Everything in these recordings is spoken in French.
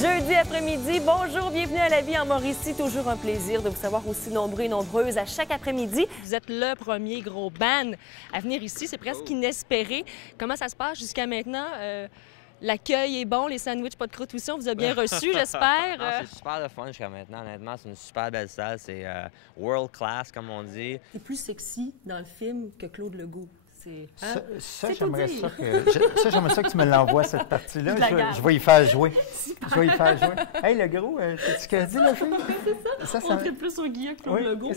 Jeudi après-midi, bonjour, bienvenue à La Vie en Mauricie. Toujours un plaisir de vous savoir aussi nombreux et nombreuses à chaque après-midi. Vous êtes le premier gros band à venir ici, c'est presque inespéré. Comment ça se passe jusqu'à maintenant? L'accueil est bon, les sandwichs, pas de croûte aussi, on vous a bien reçus, j'espère. C'est super le fun jusqu'à maintenant, honnêtement. C'est une super belle salle, c'est world class, comme on dit. C'est plus sexy dans le film que Claude Legault. Ça, j'aimerais ça que tu me l'envoies, cette partie-là. Je vais y faire jouer. Je vais y faire jouer. Hey, le gros, sais-tu ce qu'elle dit, la fille? C'est ça. On ferait plus au Guillaume que Claude Legault.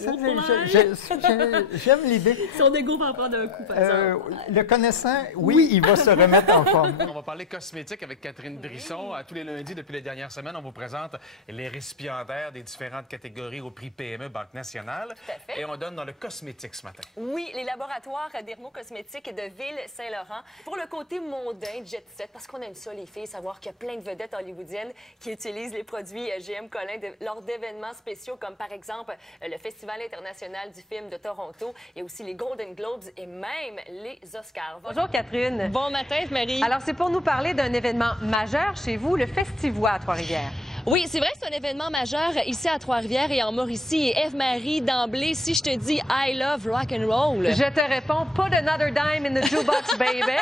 J'aime l'idée. Son égo va en prendre un coup, par exemple. Le connaissant, oui, il va se remettre en forme. On va parler cosmétique avec Catherine Brisson. Tous les lundis, depuis les dernières semaines, on vous présente les récipiendaires des différentes catégories au prix PME Banque Nationale. Tout à fait. Et on donne dans le cosmétique ce matin. Oui, les laboratoires dermocosmétiques de Ville-Saint-Laurent. Pour le côté mondain, jet set, parce qu'on aime ça, les filles, savoir qu'il y a plein de vedettes hollywoodiennes qui utilisent les produits GM Collin lors d'événements spéciaux, comme par exemple le Festival international du film de Toronto. Il y a aussi les Golden Globes et même les Oscars. Bonjour Catherine. Bon matin, Marie. Alors, c'est pour nous parler d'un événement majeur chez vous, le Festivois à Trois-Rivières. Oui, c'est vrai que c'est un événement majeur ici à Trois-Rivières et en Mauricie. Et Eve-Marie, d'emblée, si je te dis « I love rock and roll », je te réponds « Put another dime in the jukebox, baby ».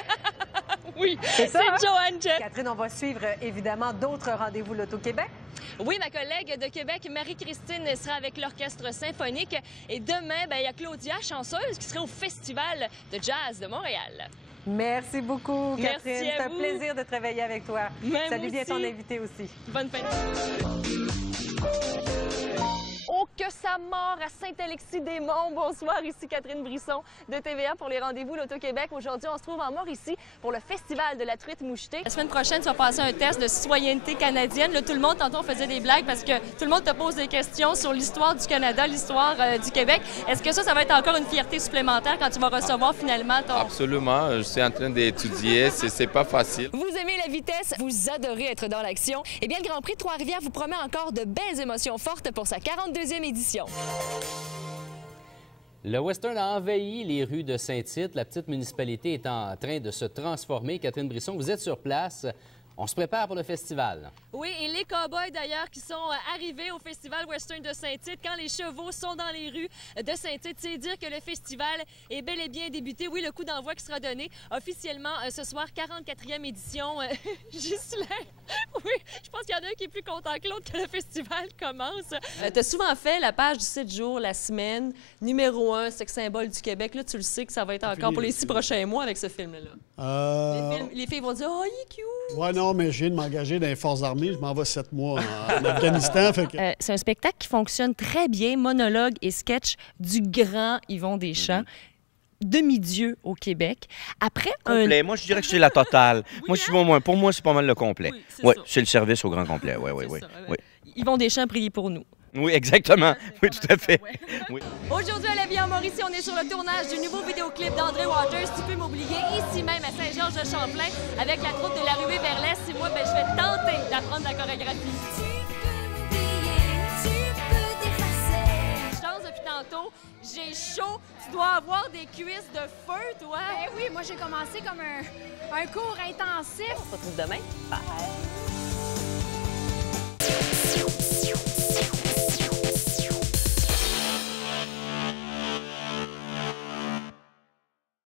Oui, c'est ça, hein? Joanne Jett. Catherine, on va suivre évidemment d'autres rendez-vous Loto-Québec. Oui, ma collègue de Québec, Marie-Christine, sera avec l'Orchestre symphonique. Et demain, il y a Claudia, chanceuse, qui sera au Festival de jazz de Montréal. Merci beaucoup, Catherine. Merci à c'est un vous. plaisir de travailler avec toi. Même Salut bien aussi. ton invité aussi. Bonne fin de... Oh, que ça mord à Saint-Alexis-des-Monts. Bonsoir, ici Catherine Brisson de TVA pour les rendez-vous Loto-Québec. Aujourd'hui, on se trouve en Mauricie pour le Festival de la truite mouchetée. La semaine prochaine, tu vas passer un test de citoyenneté canadienne. Là, tout le monde, tantôt, on faisait des blagues parce que tout le monde te pose des questions sur l'histoire du Canada, l'histoire du Québec. Est-ce que ça va être encore une fierté supplémentaire quand tu vas recevoir finalement ton... Absolument. Je suis en train d'étudier. C'est pas facile. Vous aimez la vitesse, vous adorez être dans l'action. Eh bien, le Grand Prix de Trois-Rivières vous promet encore de belles émotions fortes pour sa 42e édition. Le western a envahi les rues de Saint-Tite. La petite municipalité est en train de se transformer. Catherine Brisson, vous êtes sur place. On se prépare pour le festival. Oui, et les cow-boys d'ailleurs qui sont arrivés au Festival Western de Saint-Tite, quand les chevaux sont dans les rues de Saint-Tite, c'est dire que le festival est bel et bien débuté. Oui, le coup d'envoi qui sera donné officiellement ce soir, 44e édition. Ghislain, oui, je pense qu'il y en a un qui est plus content que l'autre que le festival commence. Tu as souvent fait la page du 7 jours, la semaine, numéro 1, sex symbole du Québec. Là, tu le sais que ça va être encore pour les 6 prochains mois avec ce film-là. Les filles vont dire « Oh, il est cute! » Ouais, non, mais je viens de m'engager dans les Forces armées. Je m'en vais 7 mois en Afghanistan. Fait que... c'est un spectacle qui fonctionne très bien, monologue et sketch du grand Yvon Deschamps. Demi-dieu au Québec. Après Complet. Moi, je dirais que c'est la totale. Oui, Pour moi, c'est pas mal le complet. Oui, C'est le service au grand complet. Oui. Yvon Deschamps, priez pour nous. Oui, exactement. Oui, tout à fait. Oui. Aujourd'hui, à La Vie en Mauricie, on est sur le tournage du nouveau vidéoclip d'André Waters, Tu peux m'oublier, ici même à Saint-Georges-de-Champlain, avec la troupe de la ruée vers l'Est. Et moi, je vais tenter d'apprendre la chorégraphie. Je danse depuis tantôt, j'ai chaud. Tu dois avoir des cuisses de feu, toi. Ben oui, moi j'ai commencé comme un cours intensif. On se retrouve demain. Bye.